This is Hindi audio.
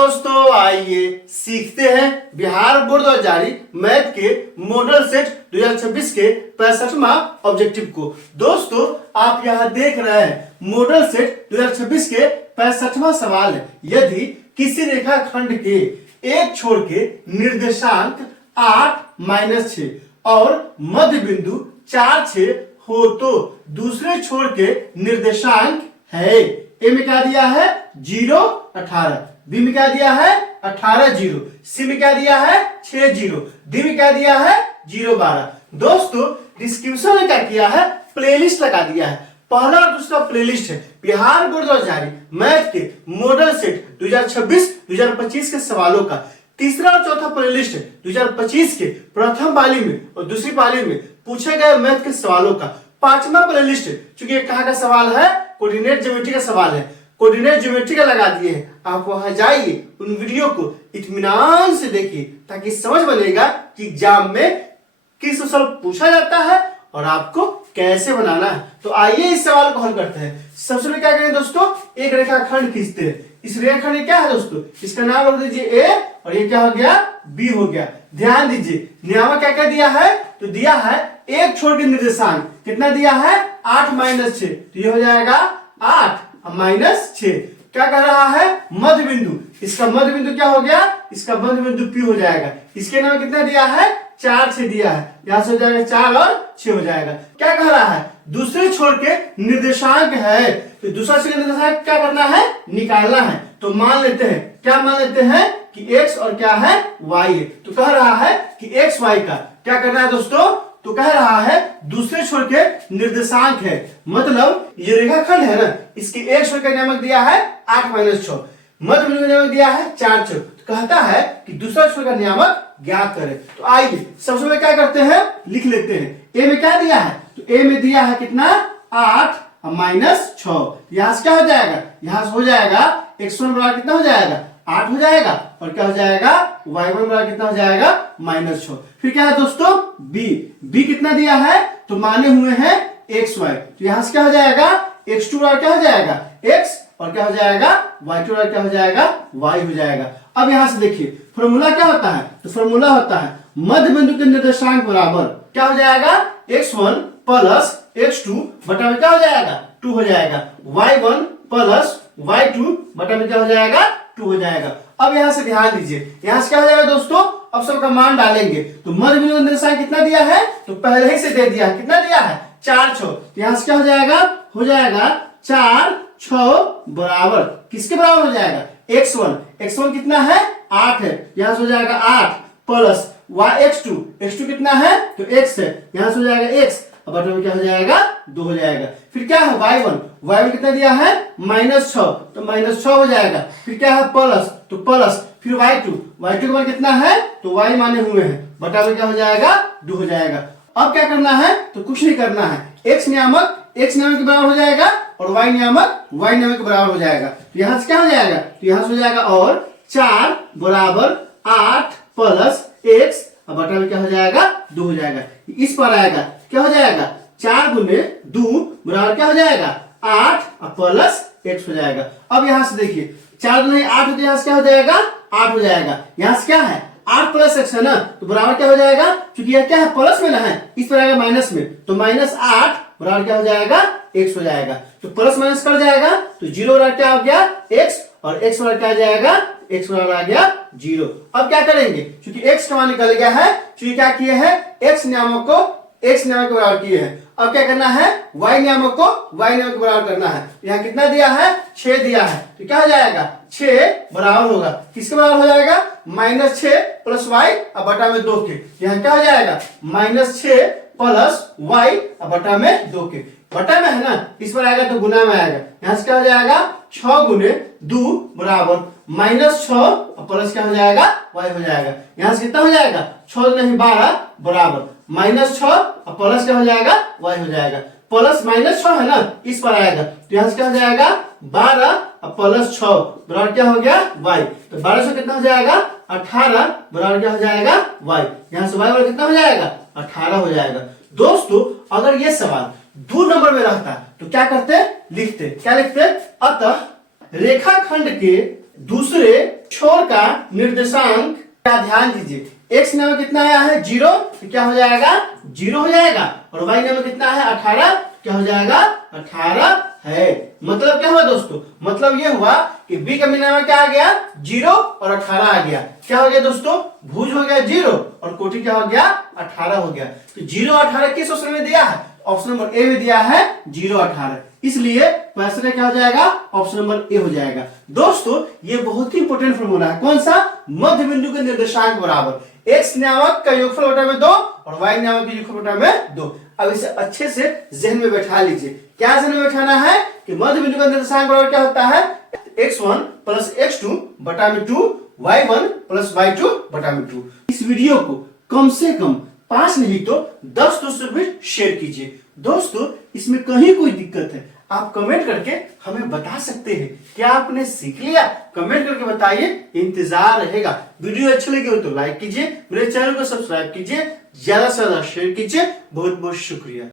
दोस्तों आइए सीखते हैं बिहार बोर्ड द्वारा जारी मैथ के मॉडल सेट 2026 के 65वां ऑब्जेक्टिव को। दोस्तों आप यहाँ देख रहे हैं मॉडल सेट 2026 के 65वां सवाल है। यदि किसी रेखाखंड के एक छोर के निर्देशांक 8-6 और मध्य बिंदु 4-6 हो तो दूसरे छोर के निर्देशांक है। ए में क्या दिया है 0-18, बी में क्या दिया है 18-0, सी में क्या दिया है 6-0, डी में क्या दिया है 0-12। दोस्तों डिस्क्रिप्शन में क्या किया है प्लेलिस्ट लगा दिया है। पहला और दूसरा प्लेलिस्ट है बिहार बोर्ड द्वारा जारी मैथ के मॉडल सेट 2026-2025 के सवालों का। तीसरा और चौथा प्लेलिस्ट है 2025 के प्रथम पाली में और दूसरी पाली में पूछे गए मैथ के सवालों का। पांचवा प्लेलिस्ट है चूंकि ये कहाँ का सवाल है कोऑर्डिनेट ज्योमेट्री का सवाल है, कोऑर्डिनेट ज्योमेट्री का लगा दिए हैं। आप वहां जाइए उन वीडियो को इत्मीनान से देखिए ताकि समझ बनेगा कि एग्जाम में किस सवाल पूछा जाता है और आपको कैसे बनाना है। तो आइए इस सवाल को हल करते हैं। सबसे पहले क्या करेंगे दोस्तों, एक रेखाखंड खींचते हैं। इस रेखाखंड में क्या है दोस्तों, इसका नाम रख दीजिए ए और ये क्या हो गया बी हो गया। ध्यान दीजिए नियम क्या क्या दिया है, तो दिया है एक छोर के निर्देशांक कितना दिया है 8-6, तो ये हो जाएगा 8-6। क्या कह रहा है मध्य बिंदु, इसका मध्य बिंदु क्या हो गया, इसका मध्य बिंदु P हो जाएगा। इसके नाम कितना दिया है 4-6 दिया है, यहां से हो जाएगा 4 और 6 हो जाएगा। क्या कह रहा है दूसरे छोर के निर्देशांक है, तो दूसरा छोर के निर्देशांक क्या करना है निकालना है। तो मान लेते हैं क्या मान लेते हैं कि x और क्या है y है। तो कह रहा है कि x y का क्या करना है दोस्तों, तो कह रहा है दूसरे छोर के निर्देशांक है, मतलब ये रेखाखंड है ना, इसके एक छोर का नियामक दिया है 8-6, मध्य बिंदु का नियामक दिया है 4-6। तो कहता है कि दूसरा छोर का नियामक ज्ञात करें। तो आइए सबसे पहले क्या करते हैं लिख लेते हैं। ए में क्या दिया है, तो ए में दिया है कितना 8-6। यहां से क्या हो जाएगा, यहां से हो जाएगा x1 बराबर कितना हो जाएगा 8 हो जाएगा और क्या हो जाएगा y1 बराबर कितना हो जाएगा -6। फिर क्या है दोस्तों b कितना दिया है, तो माने हुए हैं xy, तो यहां से क्या हो जाएगा x2 बराबर क्या हो जाएगा x और क्या हो जाएगा y2 बराबर क्या हो जाएगा y हो जाएगा। अब यहां से देखिए फॉर्मूला क्या होता है, तो फॉर्मूला होता है मध्य बिंदु के निर्देशांक बराबर क्या हो जाएगा x1 प्लस x2 बटा में क्या हो जाएगा 2 हो जाएगा, y1 प्लस y2 बटा में क्या हो जाएगा 2 हो जाएगा। अब यहां से ध्यान दीजिए यहां से क्या हो जाएगा दोस्तों, अब सबका मान डालेंगे तो मध्य बिंदु का निर्देशांक कितना दिया है, तो पहले ही से दे दिया कितना दिया है 4-6। तो यहां से क्या हो जाएगा 4-6 बराबर किसके बराबर हो जाएगा x1 कितना है 8 है, यहां से हो जाएगा 8 प्लस x2 कितना है तो x है, यहां से हो जाएगा x अब बटा में क्या हो जाएगा 2 हो जाएगा। फिर क्या है y1 कितना दिया है -6, तो -6 हो जाएगा। फिर क्या है प्लस, तो प्लस फिर y2 का मान कितना है, तो y माने हुए हैं बटा में क्या हो जाएगा 2 हो जाएगा। अब क्या करना है, तो कुछ नहीं करना है, x नियामक के बराबर हो जाएगा और y नियामक के बराबर हो जाएगा। तो यहां से क्या हो जाएगा, तो यहां से हो जाएगा और 4 बराबर 8 प्लस x अब बटा में क्या हो जाएगा 2 हो जाएगा। इस पर आएगा क्या हो जाएगा 4 गुने 2 बराबर क्या हो जाएगा 8 प्लस x हो जाएगा। अब यहां से देखिए 4 गुने 8 होते यहां से क्या हो जाएगा 8 हो जाएगा, यहां से क्या है 8 प्लस x है ना, तो बराबर क्या हो जाएगा, क्योंकि यह क्या है प्लस में ना है इस पर आएगा माइनस में, तो -8 बराबर क्या हो जाएगा x हो जाएगा। तो प्लस माइनस कर जाएगा तो 0 बराबर क्या हो गया x और x बराबर क्या आ जाएगा x बराबर आ गया 0। अब क्या करेंगे, क्योंकि x का मान निकल गया है, क्योंकि क्या किए हैं x नियामक को x नियामक के बराबर किए हैं। अब क्या करना है y नियामक को y नियामक के बराबर करना है। यहाँ कितना दिया है 6 दिया है, तो क्या हो जाएगा 6 बराबर होगा किसके बराबर हो जाएगा -6 प्लस y अब बटा में 2 के। यहाँ क्या हो जाएगा -6 प्लस y अब बटा में 2 के, बटा में है ना इस पर आएगा तो गुना में आएगा। यहाँ से क्या हो जाएगा 6 गुने 2 बराबर -6 प्लस क्या हो जाएगा y हो जाएगा। यहाँ से कितना हो जाएगा 6 नहीं 12 बराबर -6 प्लस क्या हो जाएगा y हो जाएगा। प्लस -6 है ना इस पर आएगा, तो यहाँ से क्या हो जाएगा 12 प्लस 6 बराबर क्या हो गया y। तो 12 से कितना हो जाएगा 18 बराबर क्या हो जाएगा y। यहाँ से y बराबर कितना हो जाएगा 18 हो जाएगा। दोस्तों अगर ये सवाल 2 नंबर में रहता तो क्या करते लिखते, क्या लिखते, अतः रेखाखंड के दूसरे छोर का निर्देशांक का ध्यान दीजिए, x नाम कितना आया है 0, तो क्या हो जाएगा 0 हो जाएगा, और y नाम कितना है 18, क्या हो जाएगा 18 है। मतलब क्या हुआ दोस्तों, मतलब ये हुआ कि b का मीनांक क्या आ गया 0 और 18 आ गया। क्या हो गया दोस्तों, भुज हो गया 0 और कोटि क्या हो गया 18 हो गया। तो 0 18 किस ऑप्शन में दिया है, ऑप्शन नंबर ए में दिया है 0 18, इसलिए पैसे क्या हो जाएगा, ऑप्शन नंबर ए हो जाएगा। दोस्तों ये बहुत ही इंपॉर्टेंट फॉर्मूला है, कौन सा, मध्य बिंदु के निर्देशांक बराबर x नामक का योगफल बटा में 2 और y नामक का योगफल बटा में 2। अब इसे अच्छे से जहन में बैठा लीजिए। क्या जहन में बैठाना है कि मध्य बिंदु का निर्देशांक बराबर क्या होता है, x1 प्लस x2 बटा में 2, y1 प्लस y2 बटा में 2। इस वीडियो को कम से कम 5 नहीं तो 10 दोस्तों भी शेयर कीजिए। दोस्तों इसमें कहीं कोई दिक्कत है आप कमेंट करके हमें बता सकते हैं। क्या आपने सीख लिया, कमेंट करके बताइए, इंतजार रहेगा। वीडियो अच्छी लगी हो तो लाइक कीजिए, मेरे चैनल को सब्सक्राइब कीजिए, ज्यादा से ज्यादा शेयर कीजिए। बहुत बहुत शुक्रिया।